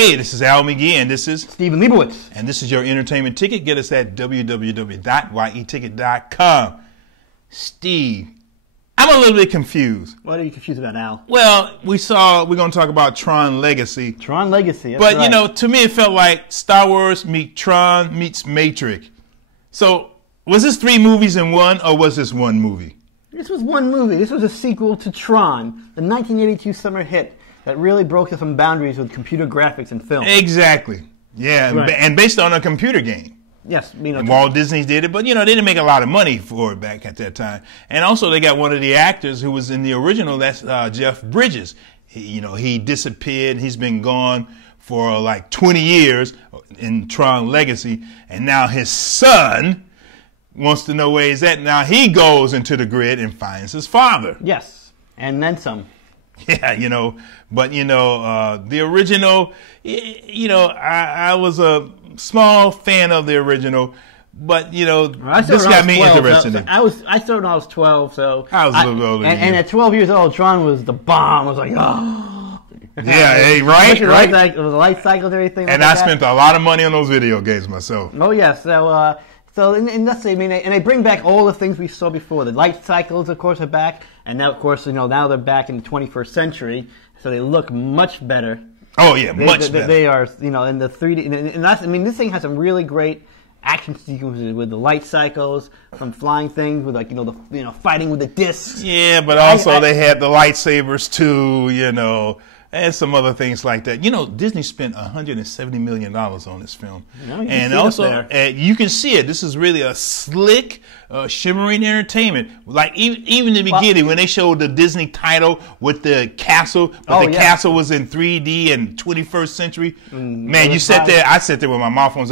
Hey, this is Al McGee, and this is Stephen Leibowitz. And this is your entertainment ticket. Get us at www.yeticket.com. Steve, I'm a little bit confused. What are you confused about, Al? Well, we're going to talk about Tron Legacy. Tron Legacy, that's But, right. you know, to me it felt like Star Wars meets Tron meets Matrix. So, was this 3 movies in one, or was this one movie? This was one movie. This was a sequel to Tron, the 1982 summer hit that really broke some boundaries with computer graphics and film. Exactly. Yeah, Right. and based on a computer game. Yes, you know. And Walt Disney did it, but you know, they didn't make a lot of money for it back at that time. And also they got one of the actors who was in the original, that's Jeff Bridges. He disappeared. He's been gone for like 20 years in Tron Legacy, and now his son wants to know where he's at. Now he goes into the grid and finds his father. Yes, and then some. Yeah, but the original, I was a small fan of the original, but this got me interested. I started when I was 12, so I was a little older. And at 12 years old, Tron was the bomb. I was like, oh. Yeah, hey, right. It was a life cycle and everything. And I spent a lot of money on those video games myself. Oh yeah, So and that's and they bring back all the things we saw before. The light cycles, of course, are back, and now, of course, now they're back in the 21st century, so they look much better. Oh yeah, much better. They are, in the 3D, and that's, this thing has some really great action sequences with the light cycles, from flying things with fighting with the discs. Yeah, but also they had the lightsabers too, and some other things like that. Disney spent $170 million on this film. And also, you can see it. This is really a slick, shimmering entertainment. Like, even in the beginning, when they showed the Disney title with the castle, but the castle was in 3D and 21st century. Man, I sat there with my mouth on,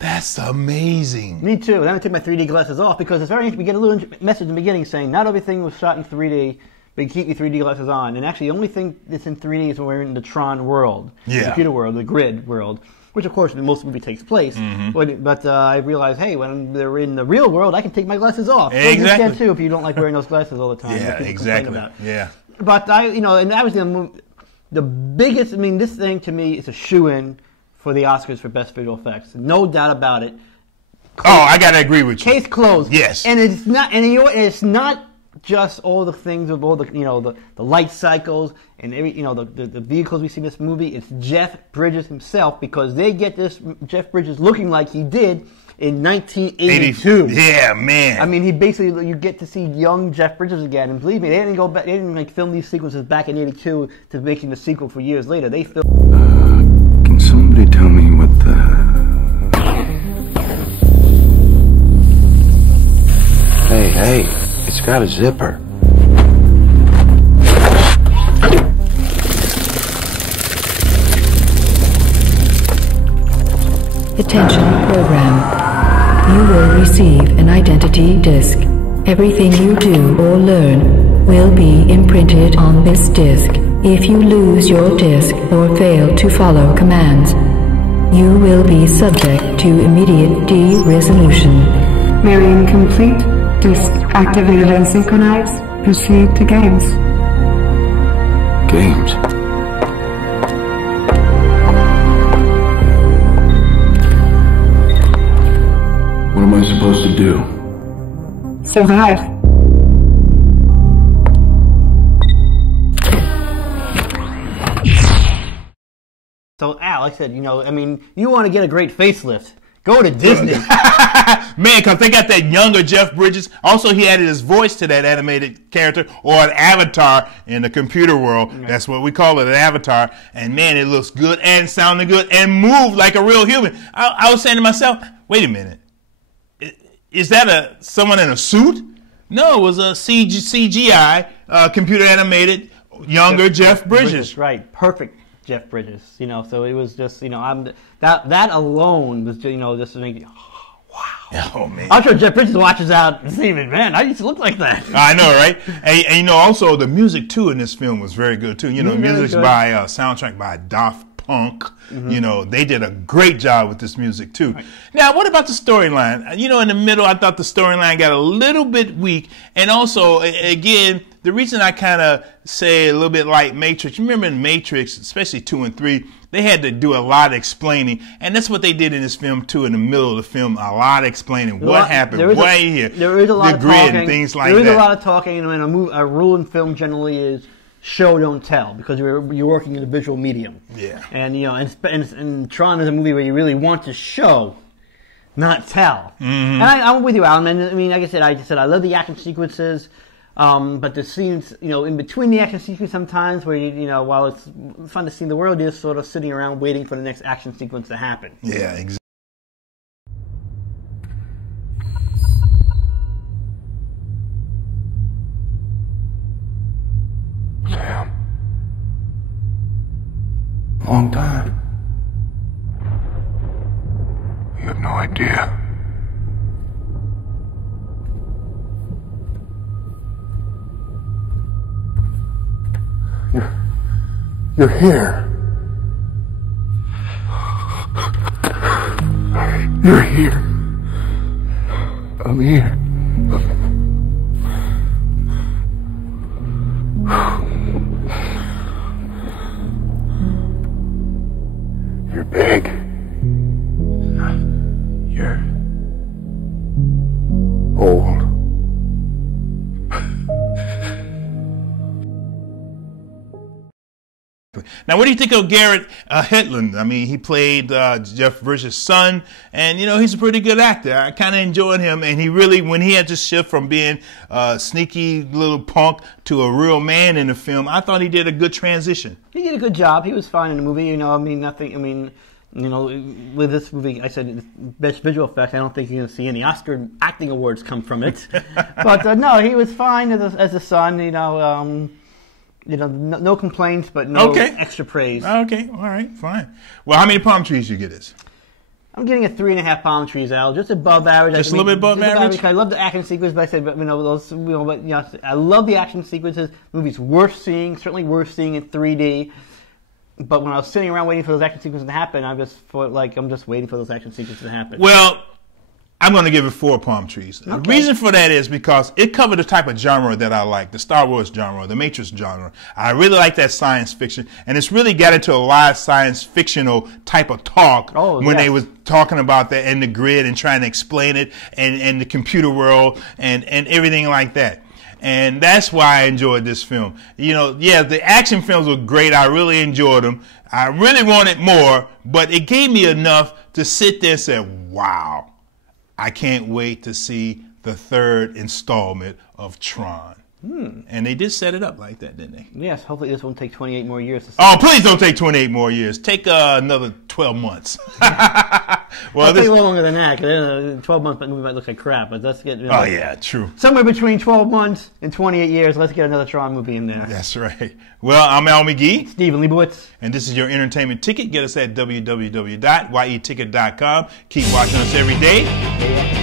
that's amazing. Me too. Then I took my 3D glasses off, because it's very interesting. We get a little message in the beginning saying not everything was shot in 3D. But you keep your 3D glasses on. And actually, the only thing that's in 3D is when we're in the Tron world, the computer world, the grid world, which, of course, in most of the movie takes place. But I realized, hey, when they're in the real world, I can take my glasses off. Exactly. You can, too, if you don't like wearing those glasses all the time. Yeah, exactly. Yeah. But, and that was the biggest, this thing, to me, is a shoo-in for the Oscars for Best Visual Effects. No doubt about it. I got to agree with you. Case closed. Yes. And it's it's not just all the things with all the the light cycles and the vehicles we see in this movie. It's Jeff Bridges himself, because they get this Jeff Bridges looking like he did in 1982. Yeah, man. He basically, you get to see young Jeff Bridges again, and believe me, they didn't go back. They didn't film these sequences back in '82 to making the sequel for years later. They filmed. Can somebody tell me what the? Hey. It's got a zipper. Attention program. You will receive an identity disc. Everything you do or learn will be imprinted on this disc. If you lose your disc or fail to follow commands, you will be subject to immediate de-resolution. Mirroring complete. Disc activated and synchronized. Proceed to games. Games? What am I supposed to do? Survive. So, Al, like I said, you want to get a great facelift. Go to Disney. Man, because they got that younger Jeff Bridges. Also, he added his voice to that animated character, or an avatar in the computer world. Right. That's what we call it, an avatar. And man, it looks good and sounded good and moved like a real human. I was saying to myself, wait a minute. Is that someone in a suit? No, it was a CGI, computer animated, younger Jeff Bridges. Right, perfect. Jeff Bridges, so it was just, that alone was, just making, wow. Oh, man. I'm sure Jeff Bridges watches out and sees, man, I used to look like that. I know, right? And also the music, too, in this film was very good, too. Music's by, soundtrack by Daft punk. You know, they did a great job with this music too. Right. Now, what about the storyline? You know, in the middle, I thought the storyline got a little bit weak. And also, again, the reason I kind of say a little bit like Matrix, you remember in Matrix, especially 2 and 3, they had to do a lot of explaining. And that's what they did in this film too, in the middle of the film, a lot of explaining. What happened, why here, there is a lot the of grid talking, and things like that. There is a lot of talking, and a rule in film generally is show, don't tell, because you're working in a visual medium. Yeah. And, you know, and Tron is a movie where you really want to show, not tell. And I'm with you, Alan. I mean, like I said, I love the action sequences. But the scenes, you know, in between the action sequences sometimes where, you know, while it's fun to see the world, you're sort of sitting around waiting for the next action sequence to happen. Yeah, exactly. Sam. Long time. You have no idea. You're here. You're here. I'm here. You're big. You're old. Now, what do you think of Garrett Hedlund? I mean, he played Jeff Bridges' son, and, you know, he's a pretty good actor. I kind of enjoyed him, and he really, when he had to shift from being a sneaky little punk to a real man in the film, I thought he did a good transition. He did a good job. He was fine in the movie. You know, I mean, you know, with this movie, I said best visual effects. I don't think you're going to see any Oscar acting awards come from it. But no, he was fine as a son. You know, no complaints, but no extra praise. Okay, all right, fine. Well, how many palm trees you get this? I'm getting a 3.5 palm trees, Al, just above average. Just a little bit above average. I love the action sequences, but I said, I love the action sequences. The movie's worth seeing, certainly worth seeing in 3D. But when I was sitting around waiting for those action sequences to happen, I'm just waiting for those action sequences to happen. Well, I'm going to give it 4 palm trees. Okay. The reason for that is because it covered the type of genre that I like, the Star Wars genre, the Matrix genre. I really like that science fiction, and it's really got into a live science fictional type of talk when they was talking about that and the grid and trying to explain it and the computer world and everything like that. And that's why I enjoyed this film. You know, yeah, the action films were great. I really enjoyed them. I really wanted more, but it gave me enough to sit there and say, wow. I can't wait to see the 3rd installment of Tron. And they did set it up like that, didn't they? Yes, hopefully this won't take 28 more years. Oh, please don't take 28 more years. Take another 12 months. Well, I'll take a little longer than that, because 12 months, but we might look like crap. But let's get. Oh yeah, true. Somewhere between 12 months and 28 years. Let's get another Tron movie in there. That's right. Well, I'm Al McGee. Stephen Leibowitz. And this is your entertainment ticket. Get us at www.yeticket.com. Keep watching us every day.